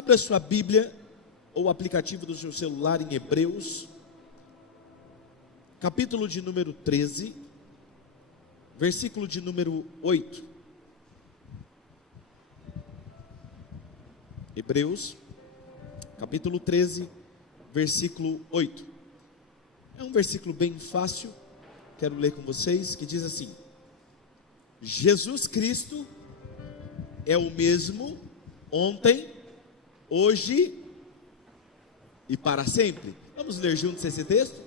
Abra sua Bíblia ou o aplicativo do seu celular em Hebreus, capítulo de número 13, versículo de número 8. Hebreus, capítulo 13, versículo 8. É um versículo bem fácil, quero ler com vocês, que diz assim: Jesus Cristo é o mesmo ontem, hoje e para sempre. Vamos ler juntos esse texto?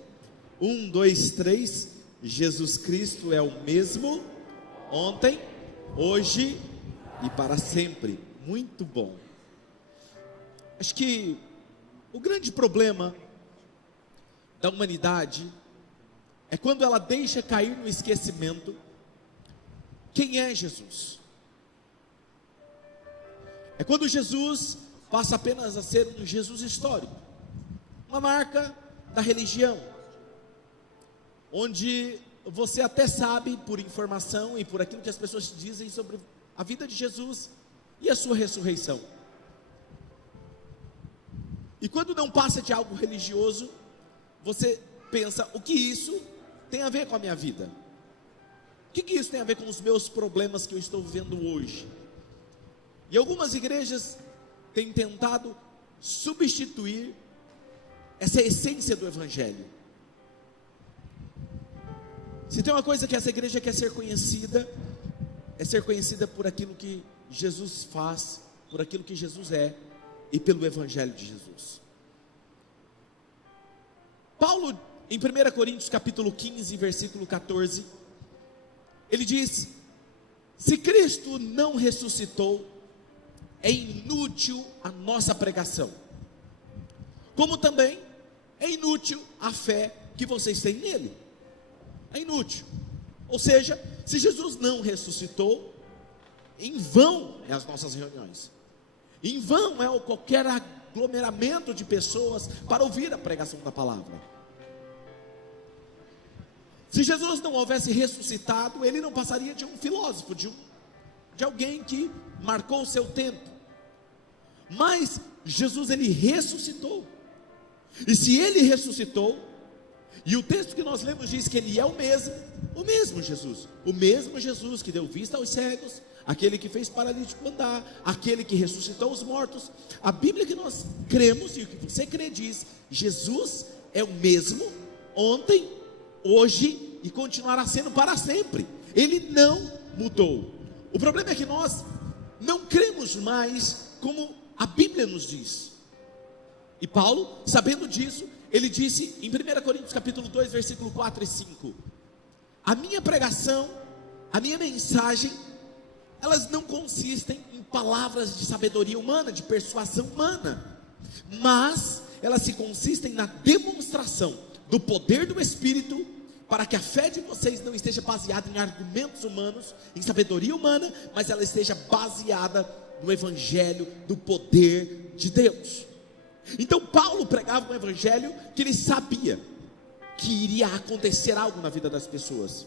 1, 2, 3. Jesus Cristo é o mesmo ontem, hoje e para sempre. Muito bom. Acho que o grande problema da humanidade é quando ela deixa cair no esquecimento quem é Jesus. É quando Jesus passa apenas a ser um Jesus histórico, uma marca da religião, onde você até sabe por informação e por aquilo que as pessoas dizem sobre a vida de Jesus e a sua ressurreição. E quando não passa de algo religioso, você pensa: o que isso tem a ver com a minha vida? O que isso tem a ver com os meus problemas que eu estou vivendo hoje? E algumas igrejas têm tentado substituir essa essência do Evangelho. Se tem uma coisa que essa igreja quer ser conhecida, é ser conhecida por aquilo que Jesus faz, por aquilo que Jesus é e pelo Evangelho de Jesus. Paulo, em 1 Coríntios capítulo 15, versículo 14, ele diz: se Cristo não ressuscitou, é inútil a nossa pregação, como também é inútil a fé que vocês têm nele. É inútil. Ou seja, se Jesus não ressuscitou, em vão é as nossas reuniões, em vão é qualquer aglomeramento de pessoas para ouvir a pregação da palavra. Se Jesus não houvesse ressuscitado, ele não passaria de um filósofo, de alguém que marcou o seu tempo. Mas Jesus, ele ressuscitou. E se ele ressuscitou, e o texto que nós lemos diz que ele é o mesmo Jesus que deu vista aos cegos, aquele que fez paralítico andar, aquele que ressuscitou os mortos. A Bíblia que nós cremos e o que você crê diz: Jesus é o mesmo ontem, hoje e continuará sendo para sempre. Ele não mudou. O problema é que nós não cremos mais como a Bíblia nos diz. E Paulo, sabendo disso, ele disse em 1 Coríntios capítulo 2, versículo 4 e 5: a minha pregação, a minha mensagem, elas não consistem em palavras de sabedoria humana, de persuasão humana, mas elas se consistem na demonstração do poder do Espírito, para que a fé de vocês não esteja baseada em argumentos humanos, em sabedoria humana, mas ela esteja baseada no Evangelho do poder de Deus. Então Paulo pregava um Evangelho que ele sabia que iria acontecer algo na vida das pessoas.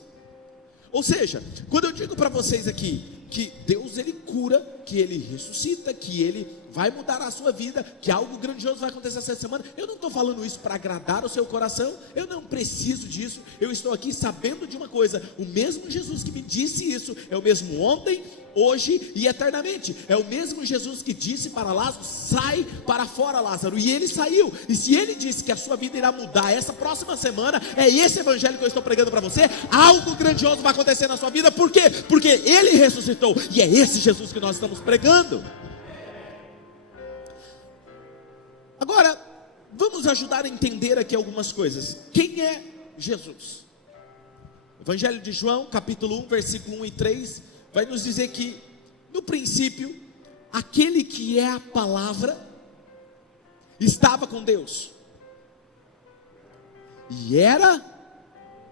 Ou seja, quando eu digo para vocês aqui que Deus, ele cura, que ele ressuscita, que ele vai mudar a sua vida, que algo grandioso vai acontecer essa semana, eu não estou falando isso para agradar o seu coração, eu não preciso disso. Eu estou aqui sabendo de uma coisa: o mesmo Jesus que me disse isso é o mesmo ontem, hoje e eternamente. É o mesmo Jesus que disse para Lázaro: sai para fora, Lázaro, e ele saiu. E se ele disse que a sua vida irá mudar essa próxima semana, é esse Evangelho que eu estou pregando para você. Algo grandioso vai acontecer na sua vida. Por quê? Porque ele ressuscitou, e é esse Jesus que nós estamos pregando. Agora, vamos ajudar a entender aqui algumas coisas. Quem é Jesus? Evangelho de João, capítulo 1, versículo 1 e 3, vai nos dizer que, no princípio, aquele que é a palavra estava com Deus, e era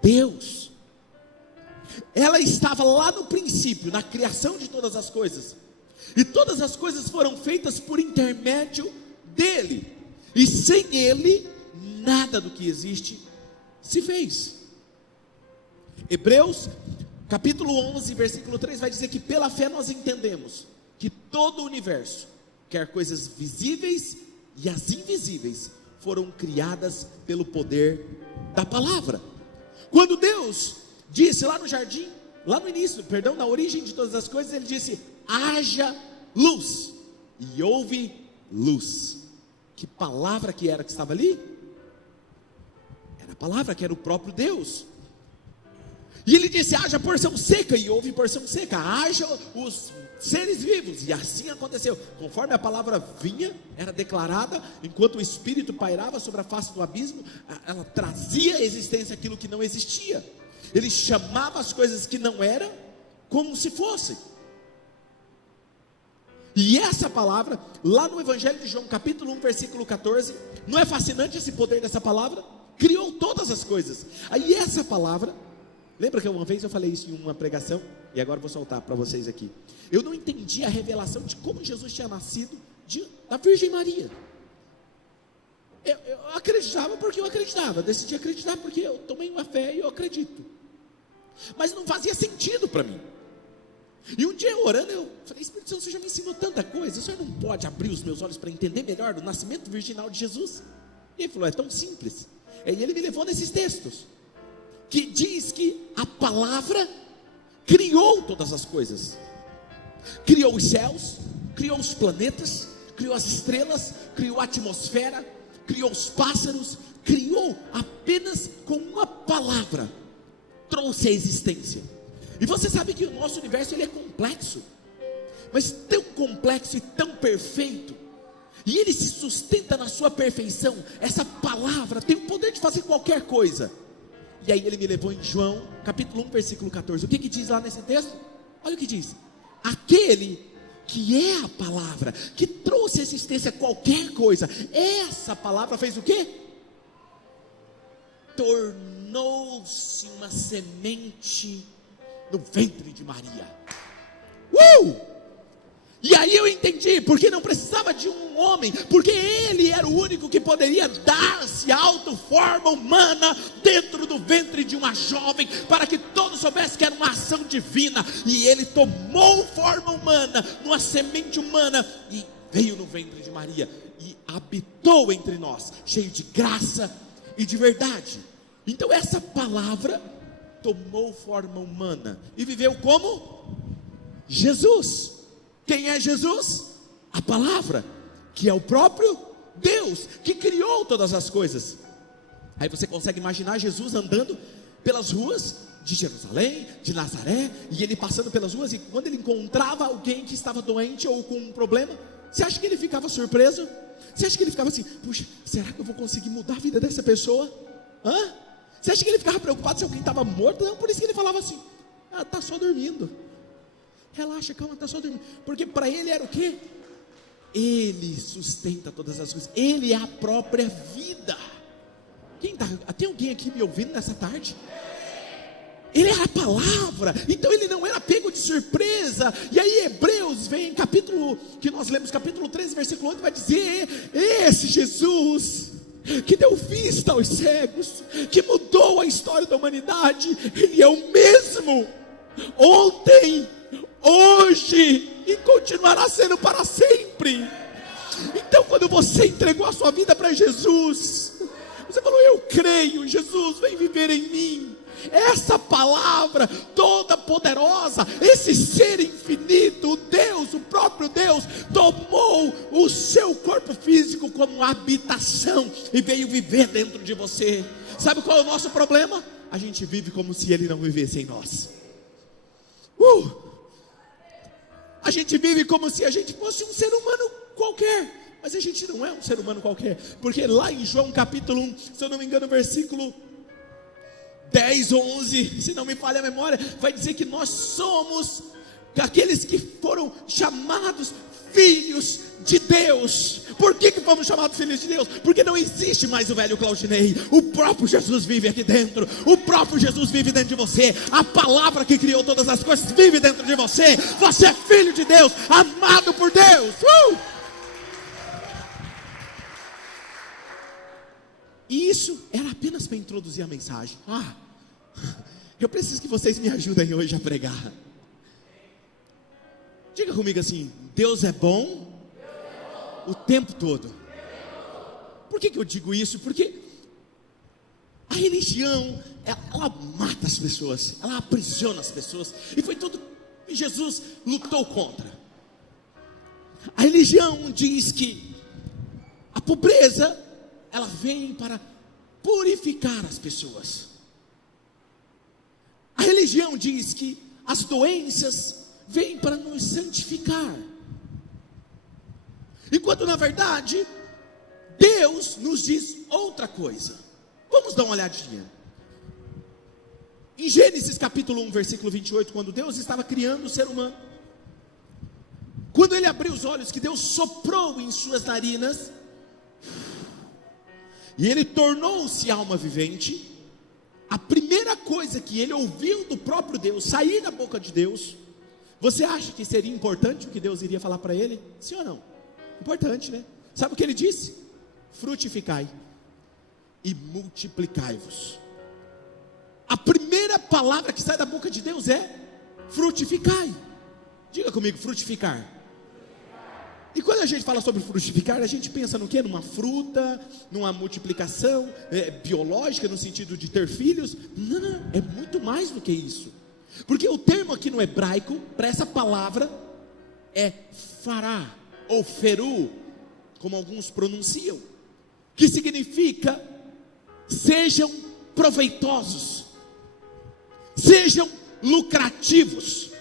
Deus. Ela estava lá no princípio, na criação de todas as coisas, e todas as coisas foram feitas por intermédio dele, e sem ele, nada do que existe se fez. Hebreus, capítulo 11, versículo 3, vai dizer que pela fé nós entendemos que todo o universo quer coisas visíveis e as invisíveis, foram criadas pelo poder da palavra. Quando Deus disse lá no jardim, lá no início, perdão, na origem de todas as coisas, Ele disse: haja luz, e houve luz. Que palavra que era que estava ali? Era a palavra que era o próprio Deus. E Ele disse: haja porção seca, e houve porção seca. Haja os seres vivos, e assim aconteceu. Conforme a palavra vinha, era declarada, enquanto o Espírito pairava sobre a face do abismo, ela trazia à existência aquilo que não existia. Ele chamava as coisas que não eram como se fossem. E essa palavra, lá no Evangelho de João, capítulo 1, versículo 14, não é fascinante esse poder dessa palavra? Criou todas as coisas. Aí essa palavra, lembra que uma vez eu falei isso em uma pregação? E agora eu vou soltar para vocês aqui. Eu não entendi a revelação de como Jesus tinha nascido da Virgem Maria. Eu acreditava porque eu acreditava, decidi acreditar porque eu tomei uma fé e eu acredito. Mas não fazia sentido para mim. E um dia eu orando, eu falei: Espírito Santo, o Senhor já me ensinou tanta coisa, o Senhor não pode abrir os meus olhos para entender melhor do nascimento virginal de Jesus? E Ele falou: é tão simples. E Ele me levou nesses textos, que diz que a palavra criou todas as coisas. Criou os céus, criou os planetas, criou as estrelas, criou a atmosfera, criou os pássaros, criou apenas com uma palavra, trouxe a existência. E você sabe que o nosso universo ele é complexo, mas tão complexo e tão perfeito, e ele se sustenta na sua perfeição. Essa palavra tem o poder de fazer qualquer coisa. E aí Ele me levou em João, capítulo 1, versículo 14. O que diz lá nesse texto? Olha o que diz: aquele que é a palavra, que trouxe à existência qualquer coisa, essa palavra fez o quê? Tornou-se uma semente no ventre de Maria. E aí eu entendi, porque não precisava de um homem, porque Ele era o único que poderia dar-se auto-forma humana dentro do ventre de uma jovem, para que todos soubessem que era uma ação divina. E Ele tomou forma humana, numa semente humana, e veio no ventre de Maria, e habitou entre nós, cheio de graça e de verdade. Então essa palavra tomou forma humana, e viveu como? Jesus. Quem é Jesus? A palavra, que é o próprio Deus, que criou todas as coisas. Aí você consegue imaginar Jesus andando pelas ruas de Jerusalém, de Nazaré, e Ele passando pelas ruas, e quando Ele encontrava alguém que estava doente ou com um problema, você acha que Ele ficava surpreso? Você acha que Ele ficava assim: puxa, será que eu vou conseguir mudar a vida dessa pessoa? Você acha que Ele ficava preocupado se alguém estava morto? Não, por isso que Ele falava assim: está só dormindo. Relaxa, calma, está só dormindo. Porque para Ele era o quê? Ele sustenta todas as coisas. Ele é a própria vida. Tem alguém aqui me ouvindo nessa tarde? Ele é a palavra. Então Ele não era pego de surpresa. E aí Hebreus vem em capítulo, que nós lemos, capítulo 13, versículo 8, vai dizer: esse Jesus que deu vista aos cegos, que mudou a história da humanidade, Ele é o mesmo ontem, hoje e continuará sendo para sempre. Então quando você entregou a sua vida para Jesus, você falou: eu creio, Jesus, vem viver em mim. Essa palavra toda poderosa, esse ser infinito, o Deus, o próprio Deus, tomou o seu corpo físico como habitação e veio viver dentro de você. Sabe qual é o nosso problema? A gente vive como se Ele não vivesse em nós. A gente vive como se a gente fosse um ser humano qualquer, mas a gente não é um ser humano qualquer, porque lá em João capítulo 1, se eu não me engano, versículo 10 ou 11, se não me falha a memória, vai dizer que nós somos aqueles que foram chamados filhos de Deus. Por que fomos chamados filhos de Deus? Porque não existe mais o velho Claudinei. O próprio Jesus vive aqui dentro. O próprio Jesus vive dentro de você. A palavra que criou todas as coisas vive dentro de você. Você é filho de Deus, amado por Deus. E isso era apenas para introduzir a mensagem. Eu preciso que vocês me ajudem hoje a pregar. Diga comigo assim: Deus é bom O tempo todo. Por que eu digo isso? Porque a religião, ela mata as pessoas, ela aprisiona as pessoas, e foi tudo que Jesus lutou contra. A religião diz que a pobreza, ela vem para purificar as pessoas. A religião diz que as doenças vêm para nos santificar, enquanto na verdade Deus nos diz outra coisa. Vamos dar uma olhadinha em Gênesis capítulo 1, versículo 28, quando Deus estava criando o ser humano. Quando ele abriu os olhos, que Deus soprou em suas narinas, e ele tornou-se alma vivente, a primeira coisa que ele ouviu do próprio Deus, sair da boca de Deus, você acha que seria importante o que Deus iria falar para ele? Sim ou não? Importante, né? Sabe o que ele disse? Frutificai e multiplicai-vos. A primeira palavra que sai da boca de Deus é frutificai. Diga comigo, frutificar. E quando a gente fala sobre frutificar, a gente pensa no quê? Numa fruta, numa multiplicação biológica, no sentido de ter filhos. Não, é muito mais do que isso. Porque o termo aqui no hebraico, para essa palavra, é fará, ou feru, como alguns pronunciam, que significa: sejam proveitosos, sejam lucrativos,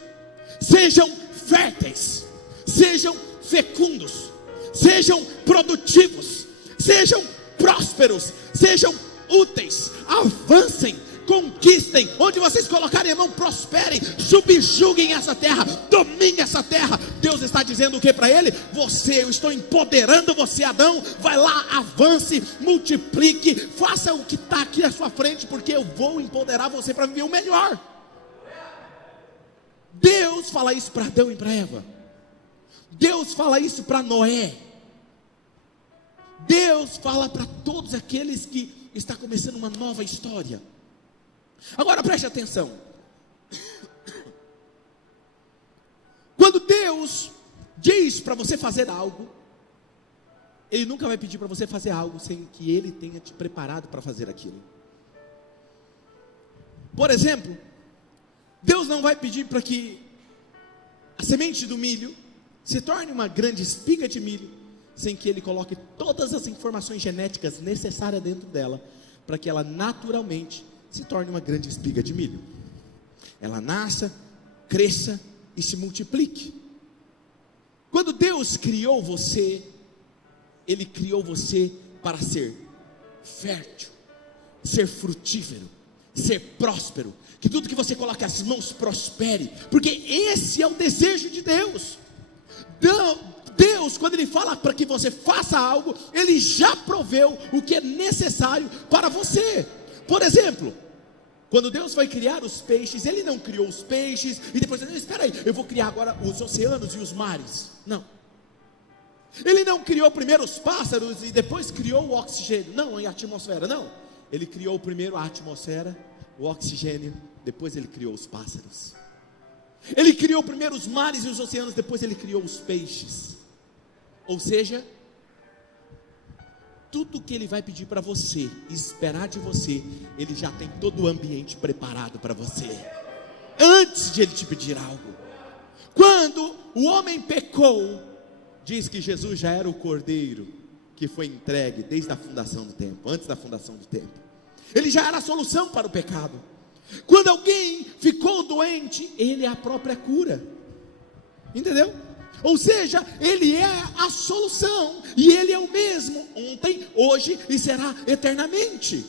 sejam férteis, sejam fecundos, sejam produtivos, sejam prósperos, sejam úteis, avancem, conquistem, onde vocês colocarem a mão, prosperem, subjuguem essa terra, dominem essa terra. Deus está dizendo o que para ele? Eu estou empoderando você, Adão, vai lá, avance, multiplique, faça o que está aqui à sua frente, porque eu vou empoderar você para viver o melhor. Deus fala isso para Adão e para Eva. Deus fala isso para Noé. Deus fala para todos aqueles que está começando uma nova história. Agora preste atenção. Quando Deus diz para você fazer algo, Ele nunca vai pedir para você fazer algo sem que Ele tenha te preparado para fazer aquilo. Por exemplo, Deus não vai pedir para que a semente do milho se torne uma grande espiga de milho, sem que Ele coloque todas as informações genéticas necessárias dentro dela, para que ela naturalmente se torne uma grande espiga de milho. Ela nasça, cresça e se multiplique. Quando Deus criou você, Ele criou você para ser fértil, ser frutífero, ser próspero, que tudo que você coloque as mãos prospere, porque esse é o desejo de Deus. Deus, quando Ele fala para que você faça algo, Ele já proveu o que é necessário para você. Por exemplo, quando Deus foi criar os peixes, Ele não criou os peixes e depois Ele disse: espera aí, eu vou criar agora os oceanos e os mares. Não. Ele não criou primeiro os pássaros e depois criou o oxigênio. Não, a atmosfera, não. Ele criou primeiro a atmosfera, o oxigênio, depois Ele criou os pássaros. Ele criou primeiro os mares e os oceanos, depois Ele criou os peixes. Ou seja, tudo que Ele vai pedir para você, esperar de você, Ele já tem todo o ambiente preparado para você, antes de Ele te pedir algo. Quando o homem pecou, diz que Jesus já era o cordeiro que foi entregue desde a fundação do tempo, antes da fundação do tempo. Ele já era a solução para o pecado. Quando alguém ficou doente, Ele é a própria cura. Entendeu? Ou seja, Ele é a solução, e Ele é o mesmo ontem, hoje e será eternamente.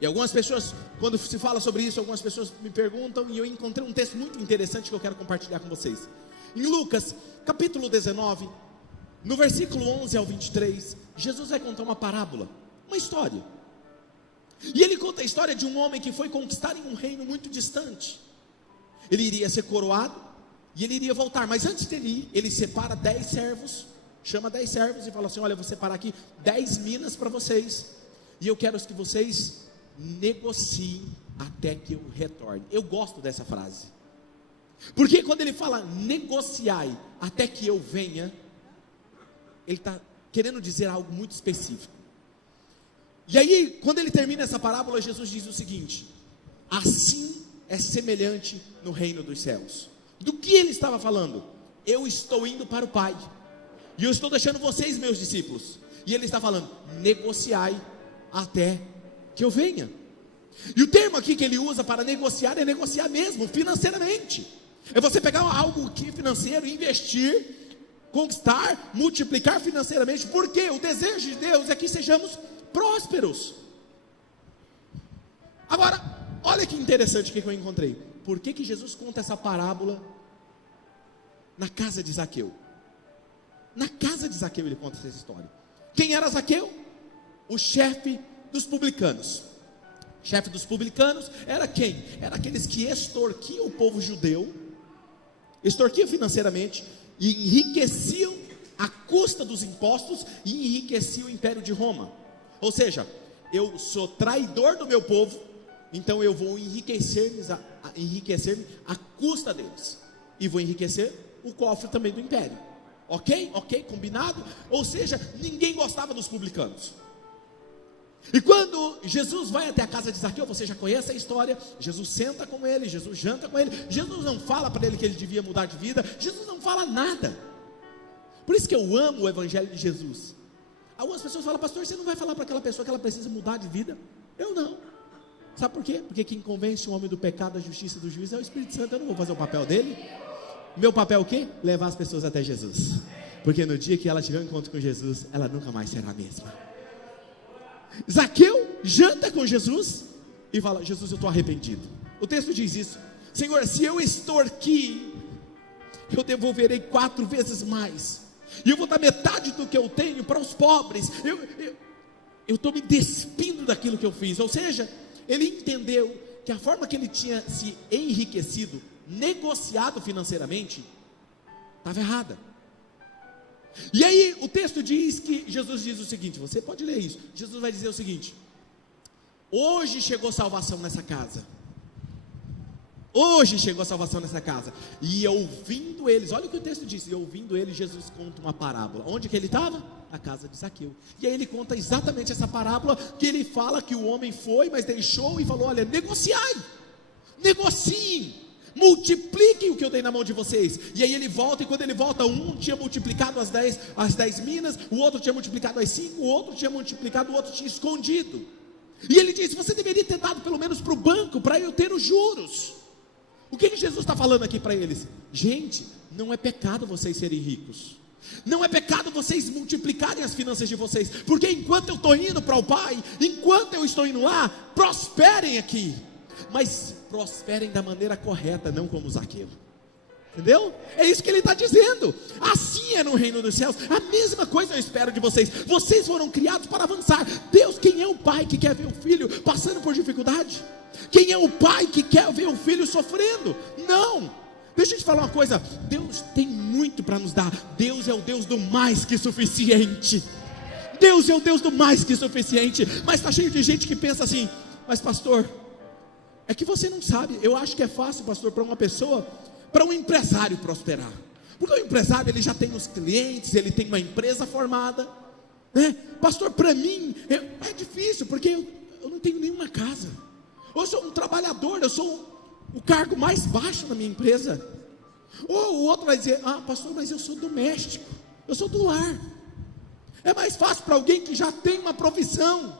E algumas pessoas, quando se fala sobre isso, algumas pessoas me perguntam, e eu encontrei um texto muito interessante que eu quero compartilhar com vocês. Em Lucas, capítulo 19, no versículo 11 ao 23, Jesus vai contar uma parábola, uma história. E Ele conta a história de um homem que foi conquistar em um reino muito distante. Ele iria ser coroado, e ele iria voltar, mas antes dele ir, ele separa 10 servos, chama 10 servos e fala assim: olha, eu vou separar aqui 10 minas para vocês, e eu quero que vocês negociem até que eu retorne. Eu gosto dessa frase, porque quando ele fala negociai até que eu venha, ele está querendo dizer algo muito específico. E aí, quando ele termina essa parábola, Jesus diz o seguinte: assim é semelhante no reino dos céus. Do que ele estava falando? Eu estou indo para o Pai, e eu estou deixando vocês, meus discípulos. E ele está falando: negociai até que eu venha. E o termo aqui que ele usa para negociar é negociar mesmo, financeiramente. É você pegar algo aqui financeiro, investir, conquistar, multiplicar financeiramente. Porque o desejo de Deus é que sejamos prósperos. Agora, olha que interessante o que eu encontrei. Por que Jesus conta essa parábola na casa de Zaqueu? Na casa de Zaqueu ele conta essa história. Quem era Zaqueu? O chefe dos publicanos. O chefe dos publicanos era quem? Era aqueles que extorquiam o povo judeu, extorquiam financeiramente e enriqueciam à custa dos impostos e enriqueciam o império de Roma. Ou seja, eu sou traidor do meu povo, então eu vou enriquecer-me à custa deles, e vou enriquecer o cofre também do império. Ok? Ok? Combinado? Ou seja, ninguém gostava dos publicanos. E quando Jesus vai até a casa de Zaqueu, você já conhece a história. Jesus senta com ele, Jesus janta com ele. Jesus não fala para ele que ele devia mudar de vida. Jesus não fala nada. Por isso que eu amo o evangelho de Jesus. Algumas pessoas falam: pastor, você não vai falar para aquela pessoa que ela precisa mudar de vida? Eu não. Sabe por quê? Porque quem convence o homem do pecado, da justiça e do juízo é o Espírito Santo. Eu não vou fazer o papel dele. Meu papel é o quê? Levar as pessoas até Jesus. Porque no dia que ela tiver um encontro com Jesus, ela nunca mais será a mesma. Zaqueu janta com Jesus e fala: Jesus, eu estou arrependido. O texto diz isso: Senhor, se eu extorqui, eu devolverei 4 vezes mais, e eu vou dar metade do que eu tenho para os pobres. Eu estou me despindo daquilo que eu fiz. Ou seja, ele entendeu que a forma que ele tinha se enriquecido, negociado financeiramente, estava errada. E aí o texto diz que Jesus diz o seguinte, você pode ler isso. Jesus vai dizer o seguinte: hoje chegou salvação nessa casa. Hoje chegou a salvação nessa casa. E ouvindo eles, olha o que o texto diz, e ouvindo eles, Jesus conta uma parábola. Onde que ele estava? Na casa de Zaqueu. E aí ele conta exatamente essa parábola, que ele fala que o homem foi, mas deixou e falou: olha, negociai, negociem, multipliquem o que eu dei na mão de vocês. E aí ele volta, e quando ele volta, um tinha multiplicado as 10 minas, o outro tinha multiplicado as 5, o outro tinha multiplicado, o outro tinha escondido. E ele disse: você deveria ter dado pelo menos para o banco, para eu ter os juros. O que Jesus está falando aqui para eles? Gente, não é pecado vocês serem ricos, não é pecado vocês multiplicarem as finanças de vocês, porque enquanto eu estou indo para o Pai, enquanto eu estou indo lá, prosperem aqui, mas prosperem da maneira correta, não como Zaqueu. Entendeu? É isso que ele está dizendo. Assim é no reino dos céus. A mesma coisa eu espero de vocês. Vocês foram criados para avançar. Deus, quem é o pai que quer ver o filho passando por dificuldade? Quem é o pai que quer ver o filho sofrendo? Não. Deixa eu te falar uma coisa: Deus tem muito para nos dar. Deus é o Deus do mais que suficiente. Deus é o Deus do mais que suficiente. Mas está cheio de gente que pensa assim: mas pastor, é que você não sabe. Eu acho que é fácil, pastor, para uma pessoa, para um empresário prosperar. Porque o empresário, ele já tem os clientes, ele tem uma empresa formada, né? Pastor, para mim é difícil, porque eu não tenho nenhuma casa. Eu sou um trabalhador, eu sou o cargo mais baixo na minha empresa. Ou o outro vai dizer: ah, pastor, mas eu sou doméstico, eu sou do lar. É mais fácil para alguém que já tem uma profissão.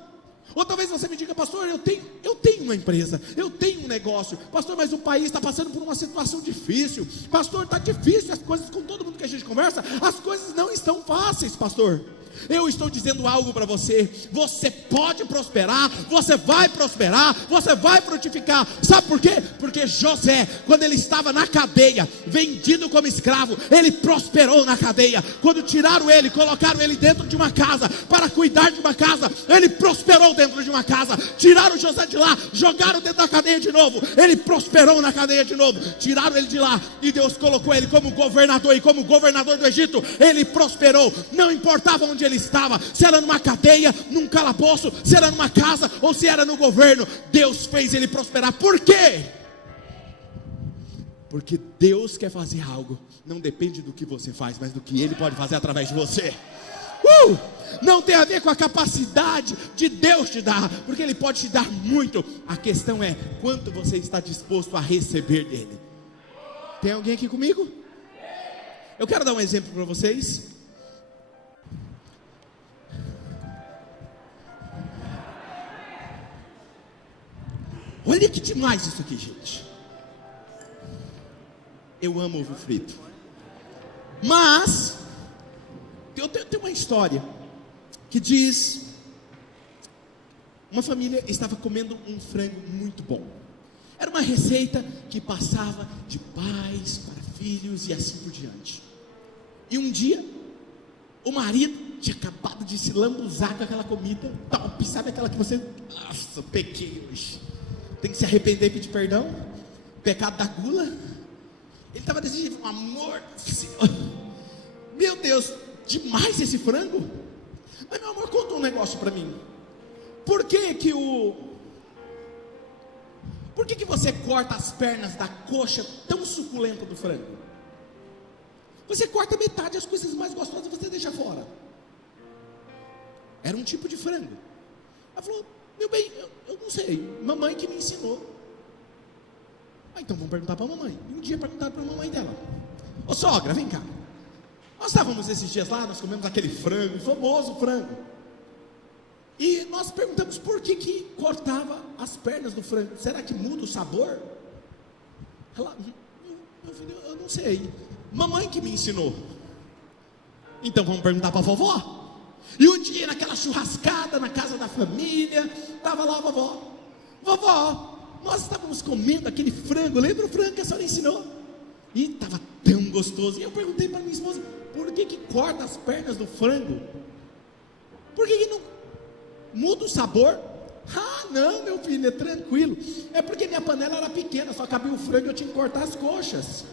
Ou talvez você me diga: pastor, eu tenho uma empresa, eu tenho um negócio. Pastor, mas o país está passando por uma situação difícil. Pastor, está difícil as coisas. Com todo mundo que a gente conversa, as coisas não estão fáceis, pastor. Eu estou dizendo algo para você: você pode prosperar, você vai prosperar, você vai frutificar. Sabe por quê? Porque José, quando ele estava na cadeia, vendido como escravo, ele prosperou na cadeia. Quando tiraram ele, colocaram ele dentro de uma casa, para cuidar de uma casa, ele prosperou dentro de uma casa. Tiraram José de lá, jogaram dentro da cadeia de novo, ele prosperou na cadeia de novo. Tiraram ele de lá, e Deus colocou ele como governador, e como governador do Egito, ele prosperou. Não importava onde ele estava, se era numa cadeia, num calabouço, se era numa casa, ou se era no governo, Deus fez ele prosperar. Por quê? Porque Deus quer fazer algo, não depende do que você faz, mas do que Ele pode fazer através de você. Não tem a ver com a capacidade de Deus te dar, porque Ele pode te dar muito. A questão é quanto você está disposto a receber dEle. Tem alguém aqui comigo? Eu quero dar um exemplo para vocês. Olha que demais isso aqui, gente. Eu amo ovo frito. Mas eu tenho uma história que diz: uma família estava comendo um frango muito bom. Era uma receita que passava de pais para filhos e assim por diante. E um dia, o marido tinha acabado de se lambuzar com aquela comida top, sabe aquela que você, nossa, pequei hoje, tem que se arrepender e pedir perdão, pecado da gula. Ele estava decidindo, amor do Senhor, meu Deus, demais esse frango. Mas meu amor, conta um negócio para mim. Por que você corta as pernas da coxa tão suculenta do frango? Você corta metade, as coisas mais gostosas você deixa fora. Era um tipo de frango. Ela falou, meu bem, eu não sei, mamãe que me ensinou. Então vamos perguntar para a mamãe. E um dia perguntaram para a mamãe dela: ô sogra, vem cá, nós estávamos esses dias lá, nós comemos aquele frango, famoso frango, e nós perguntamos por que cortava as pernas do frango. Será que muda o sabor? Ela, meu filho, eu não sei, mamãe que me ensinou. Então vamos perguntar para a vovó. E um dia naquela churrascada na casa da família, estava lá a vovó. Vovó, nós estávamos comendo aquele frango, lembra o frango que a senhora ensinou? E estava tão gostoso. E eu perguntei para minha esposa, por que corta as pernas do frango? Por que não muda o sabor? Ah, não, meu filho, é tranquilo. É porque minha panela era pequena, só cabia o frango e eu tinha que cortar as coxas.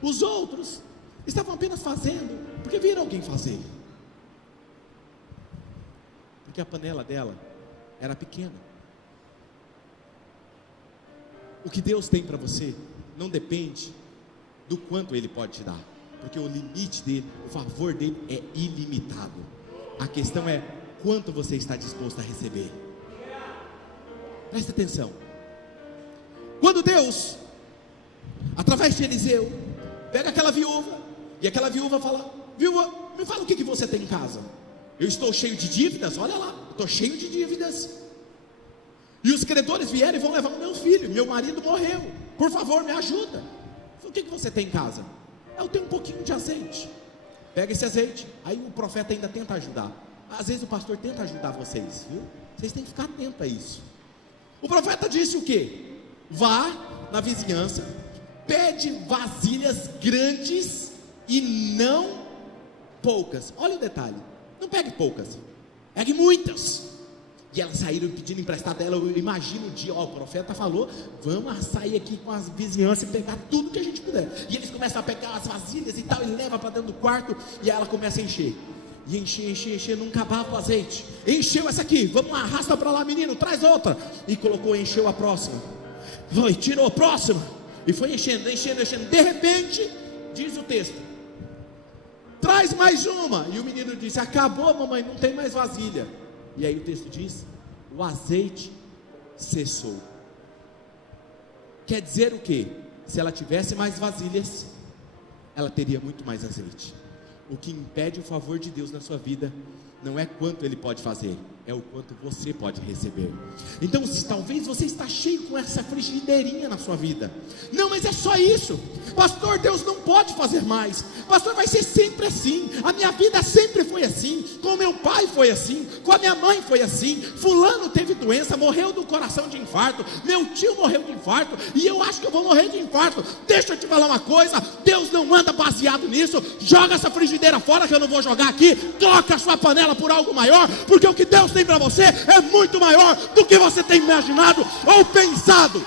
Os outros estavam apenas fazendo porque viram alguém fazer. Porque a panela dela era pequena. O que Deus tem para você não depende do quanto Ele pode te dar, porque o limite dele, o favor dele é ilimitado. A questão é quanto você está disposto a receber. Presta atenção. Quando Deus, através de Eliseu, pega aquela viúva, e aquela viúva fala: viúva, me fala o que você tem em casa. Eu estou cheio de dívidas, olha lá, estou cheio de dívidas. E os credores vieram e vão levar o meu filho, meu marido morreu, por favor me ajuda. O que você tem em casa? Eu tenho um pouquinho de azeite. Pega esse azeite. Aí o profeta ainda tenta ajudar. Às vezes o pastor tenta ajudar vocês, viu? Vocês têm que ficar atentos a isso. O profeta disse o quê? Vá na vizinhança, pede vasilhas grandes e não poucas. Olha o detalhe, não pegue poucas, pegue muitas. E elas saíram pedindo emprestado dela. Eu imagino o dia, o profeta falou, vamos sair aqui com as vizinhanças e pegar tudo que a gente puder. E eles começam a pegar as vasilhas e tal, e leva para dentro do quarto, e ela começa a encher. E encher, não acabava o azeite. Encheu essa aqui, vamos lá, arrasta para lá, menino, traz outra. E colocou, encheu a próxima. Foi, tirou a próxima. E foi enchendo. De repente, diz o texto, traz mais uma. E o menino disse, acabou mamãe, não tem mais vasilha. E aí o texto diz, o azeite cessou. Quer dizer o quê? Se ela tivesse mais vasilhas, ela teria muito mais azeite. O que impede o favor de Deus na sua vida não é quanto Ele pode fazer, é o quanto você pode receber. Então, talvez você está cheio com essa frigideirinha na sua vida. Não, mas é só isso. Pastor, Deus não pode fazer mais. Pastor, vai ser sempre assim. A minha vida sempre foi assim. Com meu pai foi assim. Com a minha mãe foi assim. Fulano teve doença, morreu do coração de infarto. Meu tio morreu de infarto. E eu acho que eu vou morrer de infarto. Deixa eu te falar uma coisa. Deus não anda baseado nisso. Joga essa frigideira fora que eu não vou jogar aqui. Troca a sua panela por algo maior. Porque o que Deus tem para você é muito maior do que você tem imaginado ou pensado.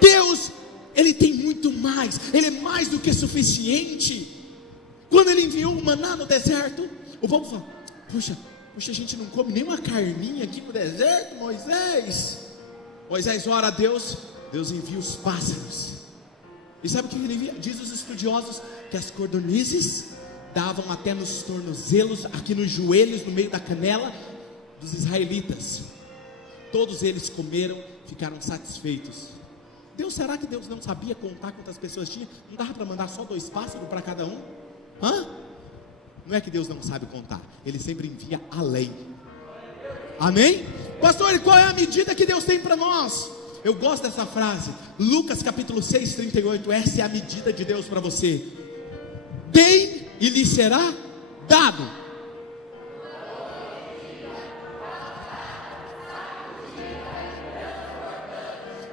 Deus, Ele tem muito mais. Ele é mais do que suficiente. Quando Ele enviou o maná no deserto, o povo falou, puxa, puxa, a gente não come nem uma carninha aqui no deserto, Moisés. Moisés ora a Deus, Deus envia os pássaros. E sabe o que ele envia? Diz os estudiosos que as cordonizes davam até nos tornozelos, aqui nos joelhos, no meio da canela dos israelitas. Todos eles comeram, ficaram satisfeitos. Deus, será que Deus não sabia contar quantas pessoas tinha? Não dava para mandar só 2 pássaros para cada um? Não é que Deus não sabe contar, Ele sempre envia além. Amém? Pastor, e qual é a medida que Deus tem para nós? Eu gosto dessa frase, Lucas capítulo 6, 38. Essa é a medida de Deus para você: dei e lhe será dado.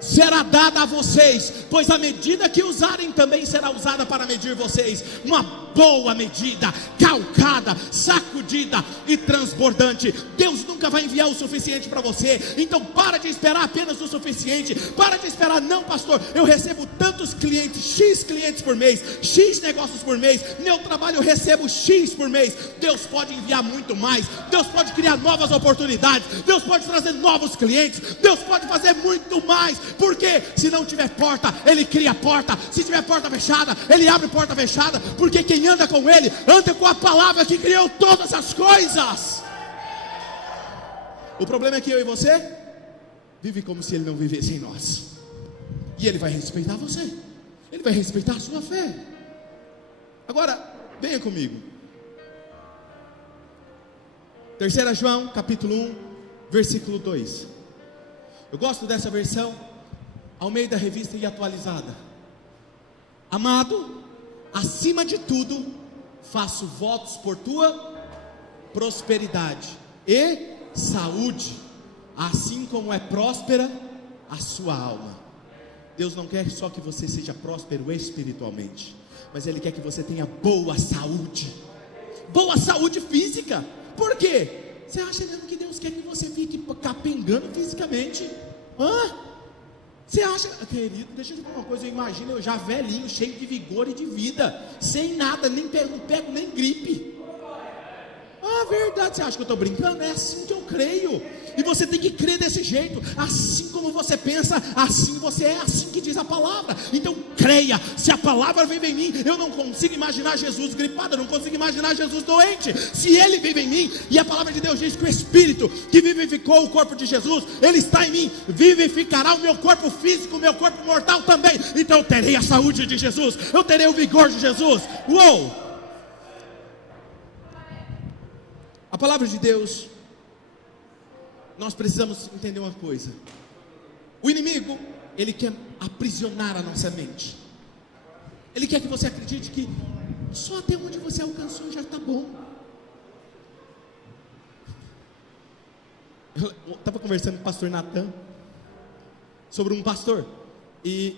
Será dada a vocês, pois a medida que usarem também será usada para medir vocês. Uma boa medida, calcada, sacudida e transbordante. Deus nunca vai enviar o suficiente para você. Então para de esperar apenas o suficiente. Para de esperar, não pastor, eu recebo tantos clientes, X clientes por mês, X negócios por mês, meu trabalho eu recebo X por mês. Deus pode enviar muito mais. Deus pode criar novas oportunidades. Deus pode trazer novos clientes. Deus pode fazer muito mais. Porque se não tiver porta, Ele cria porta. Se tiver porta fechada, Ele abre porta fechada. Porque quem anda com Ele, anda com a palavra que criou todas as coisas. O problema é que eu e você vive como se Ele não vivesse em nós. E Ele vai respeitar você, Ele vai respeitar a sua fé. Agora, venha comigo, 3 João capítulo 1, versículo 2. Eu gosto dessa versão, Almeida Revista e Atualizada. Amado, acima de tudo, faço votos por tua prosperidade e saúde, assim como é próspera a sua alma. Deus não quer só que você seja próspero espiritualmente, mas Ele quer que você tenha boa saúde física. Por quê? Você acha mesmo que Deus quer que você fique capengando fisicamente? Você acha, querido, deixa eu te falar uma coisa, eu imagino eu já velhinho, cheio de vigor e de vida, sem nada, não pego nem gripe. Verdade, você acha que eu estou brincando? É assim que eu creio. E você tem que crer desse jeito. Assim como você pensa, assim você é, assim que diz a palavra. Então creia, se a palavra vive em mim, eu não consigo imaginar Jesus gripado, eu não consigo imaginar Jesus doente. Se Ele vive em mim, e a palavra de Deus diz que o Espírito que vivificou o corpo de Jesus, Ele está em mim, vivificará o meu corpo físico, o meu corpo mortal também. Então eu terei a saúde de Jesus, eu terei o vigor de Jesus. Uou! A palavra de Deus, nós precisamos entender uma coisa: o inimigo, ele quer aprisionar a nossa mente. Ele quer que você acredite que só até onde você alcançou já está bom. Eu estava conversando com o pastor Natan sobre um pastor, e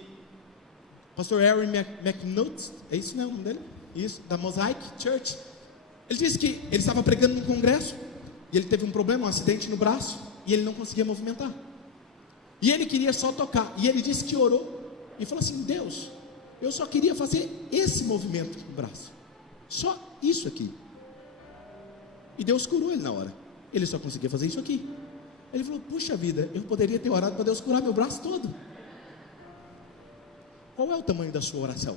pastor Harry McNutt, é isso, né, o nome dele? Isso, da Mosaic Church. Ele disse que ele estava pregando num congresso, e ele teve um problema, um acidente no braço, e ele não conseguia movimentar, e ele queria só tocar, e ele disse que orou, e falou assim: Deus, eu só queria fazer esse movimento aqui no braço, só isso aqui. E Deus curou ele na hora. Ele só conseguia fazer isso aqui. Ele falou: puxa vida, eu poderia ter orado para Deus curar meu braço todo. Qual é o tamanho da sua oração?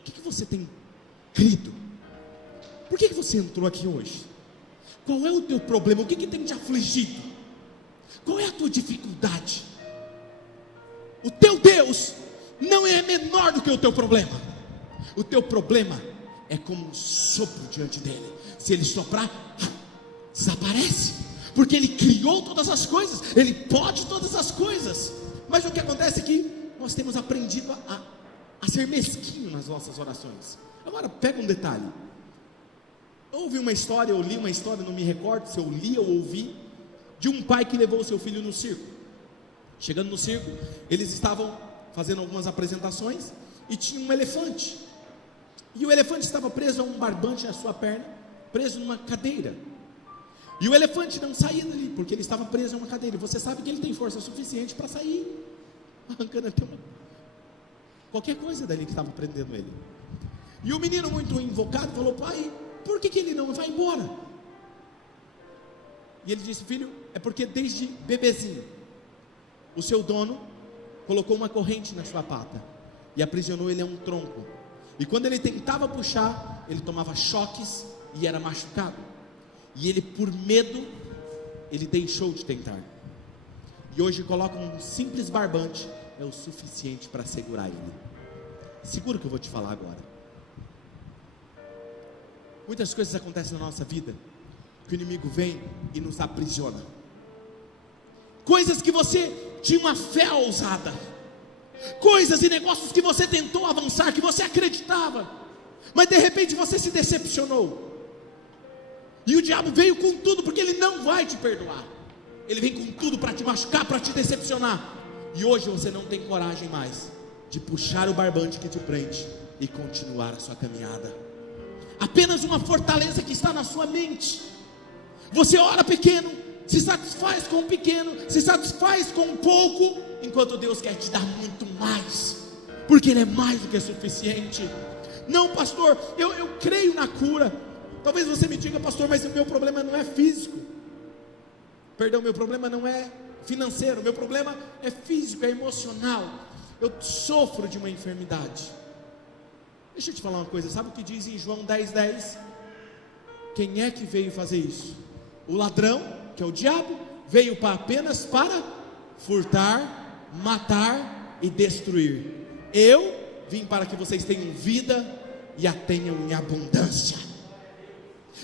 O que você tem crido? Por que você entrou aqui hoje? Qual é o teu problema? O que tem te afligido? Qual é a tua dificuldade? O teu Deus não é menor do que o teu problema. O teu problema é como um sopro diante dele. Se ele soprar, desaparece, porque ele criou todas as coisas, ele pode todas as coisas. Mas o que acontece é que nós temos aprendido a ser mesquinho nas nossas orações. Agora pega um detalhe. Eu ouvi uma história, eu li uma história, não me recordo se eu li ou ouvi, de um pai que levou o seu filho no circo. Chegando no circo, eles estavam fazendo algumas apresentações, e tinha um elefante, e o elefante estava preso a um barbante na sua perna, preso numa cadeira, e o elefante não saía dali, porque ele estava preso a uma cadeira. E você sabe que ele tem força suficiente para sair, arrancando até qualquer coisa dali que estava prendendo ele. E o menino, muito invocado, falou: pai, por que ele não vai embora? E ele disse: filho, é porque desde bebezinho, o seu dono colocou uma corrente na sua pata e aprisionou ele a um tronco. E quando ele tentava puxar, ele tomava choques e era machucado. E ele, por medo, ele deixou de tentar. E hoje coloca um simples barbante, é o suficiente para segurar ele. Segura o que eu vou te falar agora. Muitas coisas acontecem na nossa vida que o inimigo vem e nos aprisiona. Coisas que você tinha uma fé ousada, coisas e negócios que você tentou avançar, que você acreditava, mas de repente você se decepcionou. E o diabo veio com tudo, porque ele não vai te perdoar. Ele vem com tudo para te machucar, para te decepcionar. E hoje você não tem coragem mais de puxar o barbante que te prende e continuar a sua caminhada. Apenas uma fortaleza que está na sua mente. Você ora pequeno, se satisfaz com o pequeno, se satisfaz com um pouco, enquanto Deus quer te dar muito mais, porque Ele é mais do que suficiente. Não, pastor, eu creio na cura. Talvez você me diga: pastor, mas o meu problema não é físico. Perdão, meu problema não é financeiro, meu problema é físico, é emocional. Eu sofro de uma enfermidade. Deixa eu te falar uma coisa, sabe o que diz em João 10:10? Quem é que veio fazer isso? O ladrão, que é o diabo, veio apenas para furtar, matar e destruir. Eu vim para que vocês tenham vida e a tenham em abundância.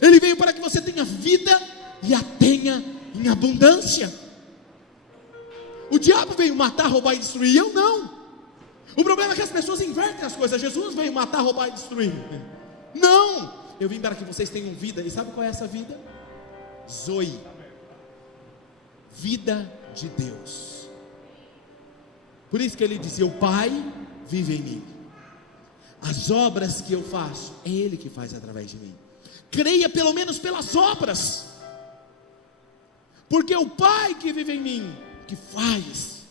Ele veio para que você tenha vida e a tenha em abundância. O diabo veio matar, roubar e destruir, eu não. O problema é que as pessoas invertem as coisas. Jesus veio matar, roubar e destruir. Não, eu vim para que vocês tenham vida. E sabe qual é essa vida? Zoe, vida de Deus. Por isso que ele dizia: o Pai vive em mim, as obras que eu faço, é Ele que faz através de mim. Creia pelo menos pelas obras, porque é o Pai que vive em mim que faz.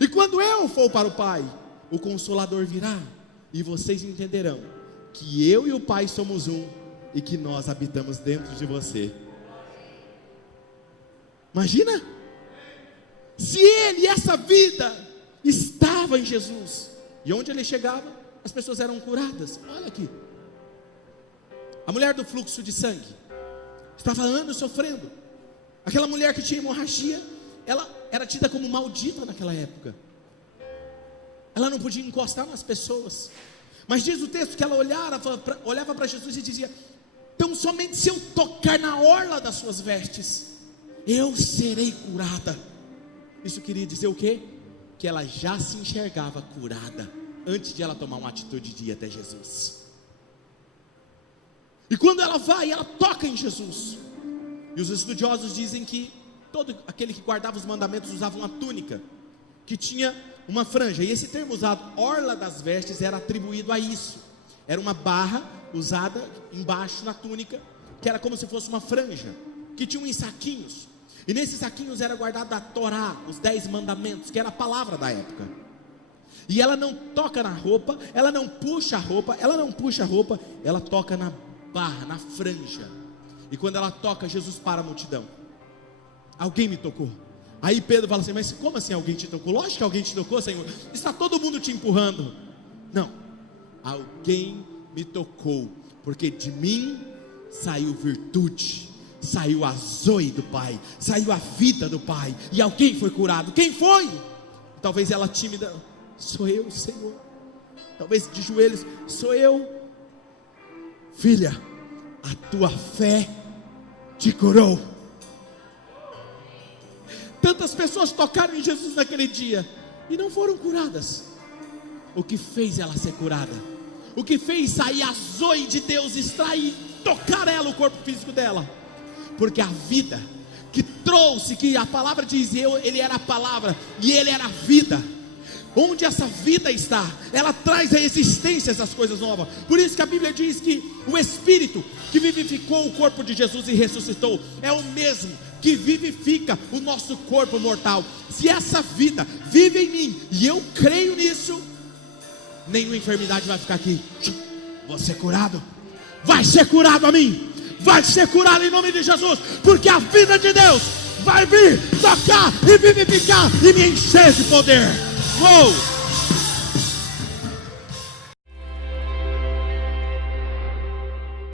E quando eu for para o Pai, o Consolador virá, e vocês entenderão que eu e o Pai somos um, e que nós habitamos dentro de você. Imagina, se ele, essa vida, estava em Jesus, e onde ele chegava, as pessoas eram curadas. Olha aqui, a mulher do fluxo de sangue, estava há anos sofrendo. Aquela mulher que tinha hemorragia, ela era tida como maldita naquela época. Ela não podia encostar nas pessoas. Mas diz o texto que ela olhava para Jesus e dizia: então somente se eu tocar na orla das suas vestes, eu serei curada. Isso queria dizer o quê? Que ela já se enxergava curada antes de ela tomar uma atitude de ir até Jesus. E quando ela vai, ela toca em Jesus. E os estudiosos dizem que todo aquele que guardava os mandamentos usava uma túnica que tinha uma franja. E esse termo usado, orla das vestes, era atribuído a isso. Era uma barra usada embaixo na túnica, que era como se fosse uma franja, que tinha uns saquinhos. E nesses saquinhos era guardada a Torá, os 10 mandamentos, que era a palavra da época. E ela não toca na roupa, ela não puxa a roupa, ela toca na barra, na franja. E quando ela toca, Jesus para a multidão. Alguém me tocou. Aí Pedro fala assim: mas como assim alguém te tocou? Lógico que alguém te tocou, Senhor. Está todo mundo te empurrando. Não, alguém me tocou, porque de mim saiu virtude, saiu a Zoe do Pai, saiu a vida do Pai. E alguém foi curado. Quem foi? Talvez ela tímida: sou eu, Senhor. Talvez de joelhos: sou eu. Filha, a tua fé te curou. Tantas pessoas tocaram em Jesus naquele dia e não foram curadas. O que fez ela ser curada? O que fez sair a Zoe de Deus, extrair, tocar ela, o corpo físico dela? Porque a vida que trouxe, que a palavra diz, ele era a palavra e ele era a vida. Onde essa vida está, ela traz à existência essas coisas novas. Por isso que a Bíblia diz que o Espírito que vivificou o corpo de Jesus e ressuscitou é o mesmo que vivifica o nosso corpo mortal. Se essa vida vive em mim e eu creio nisso, nenhuma enfermidade vai ficar aqui. Vou ser curado. vai ser curado a mim, vai ser curado em nome de Jesus, porque a vida de Deus vai vir tocar e vivificar e me encher de poder. Uou!